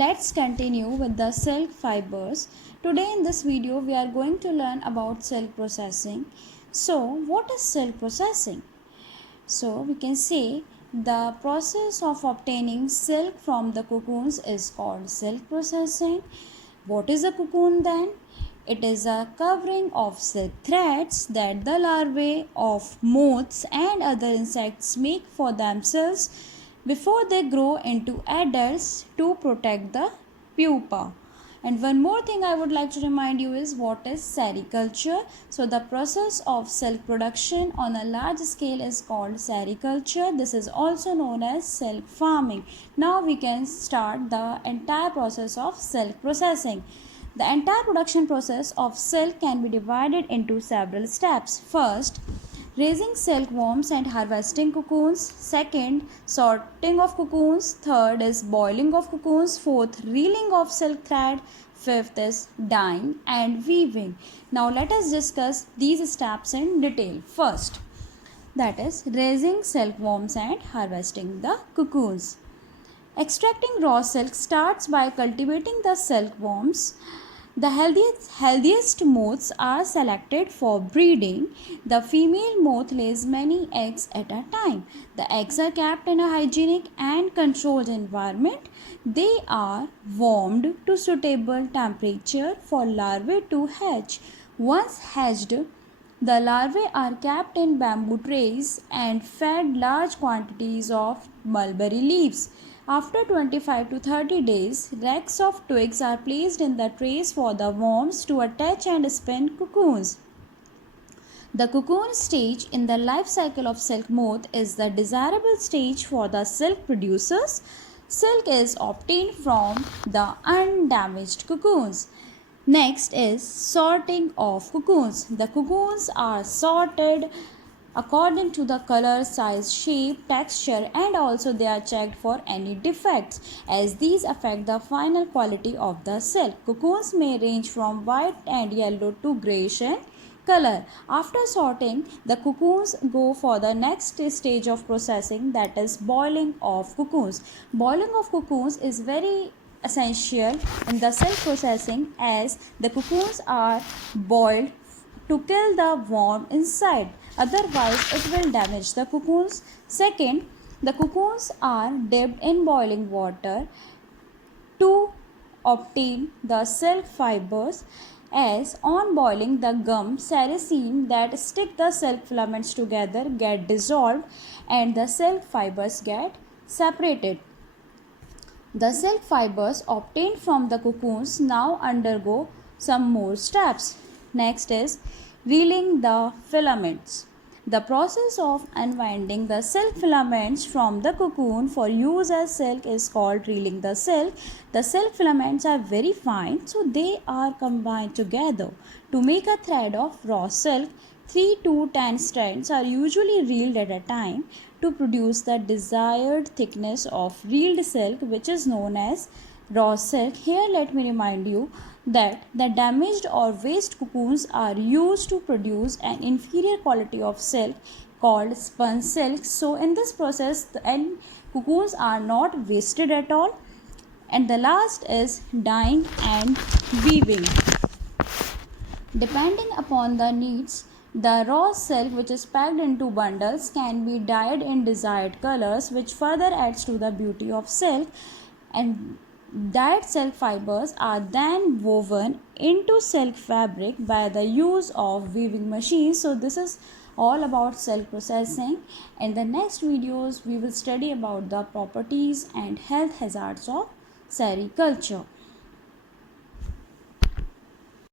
Let's continue with the silk fibers. Today in this video we are going to learn about silk processing. So what is silk processing? So we can say the process of obtaining silk from the cocoons is called silk processing. What is a cocoon then? It is a covering of silk threads that the larvae of moths and other insects make for themselves before they grow into adults to protect the pupa. And one more thing I would like to remind you is what is sericulture. So the process of silk production on a large scale is called sericulture. This is also known as silk farming. Now we can start the entire process of silk processing. The entire production process of silk can be divided into several steps. First, raising silkworms and harvesting cocoons. Second, sorting of cocoons. Third is boiling of cocoons. Fourth, reeling of silk thread. Fifth is dyeing and weaving. Now let us discuss these steps in detail. First, that is raising silkworms and harvesting the cocoons. Extracting raw silk starts by cultivating the silkworms. The healthiest moths are selected for breeding. The female moth lays many eggs at a time. The eggs are kept in a hygienic and controlled environment. They are warmed to suitable temperature for larvae to hatch. Once hatched, the larvae are kept in bamboo trays and fed large quantities of mulberry leaves. After 25 to 30 days, racks of twigs are placed in the trays for the worms to attach and spin cocoons. The cocoon stage in the life cycle of silk moth is the desirable stage for the silk producers. Silk is obtained from the undamaged cocoons. Next is sorting of cocoons. The cocoons are sorted according to the color, size, shape, texture, and also they are checked for any defects, as these affect the final quality of the silk. Cocoons may range from white and yellow to grayish in color. After sorting, the cocoons go for the next stage of processing, that is boiling of cocoons. Boiling of cocoons is very essential in the silk processing, as the cocoons are boiled to kill the worm inside, otherwise it will damage the cocoons. Second, the cocoons are dipped in boiling water to obtain the silk fibers, as on boiling the gum sericin that stick the silk filaments together get dissolved and the silk fibers get separated. The silk fibers obtained from the cocoons now undergo some more steps. Next is reeling the filaments. The process of unwinding the silk filaments from the cocoon for use as silk is called reeling the silk. The silk filaments are very fine, so they are combined together to make a thread of raw silk. 3 to 10 strands are usually reeled at a time to produce the desired thickness of reeled silk, which is known as raw silk. Here let me remind you that the damaged or waste cocoons are used to produce an inferior quality of silk called spun silk. So in this process the cocoons are not wasted at all. And the last is dyeing and weaving. Depending upon the needs, the raw silk, which is packed into bundles, can be dyed in desired colors, which further adds to the beauty of silk. And dyed silk fibers are then woven into silk fabric by the use of weaving machines. So this is all about silk processing. In the next videos we will study about the properties and health hazards of sericulture.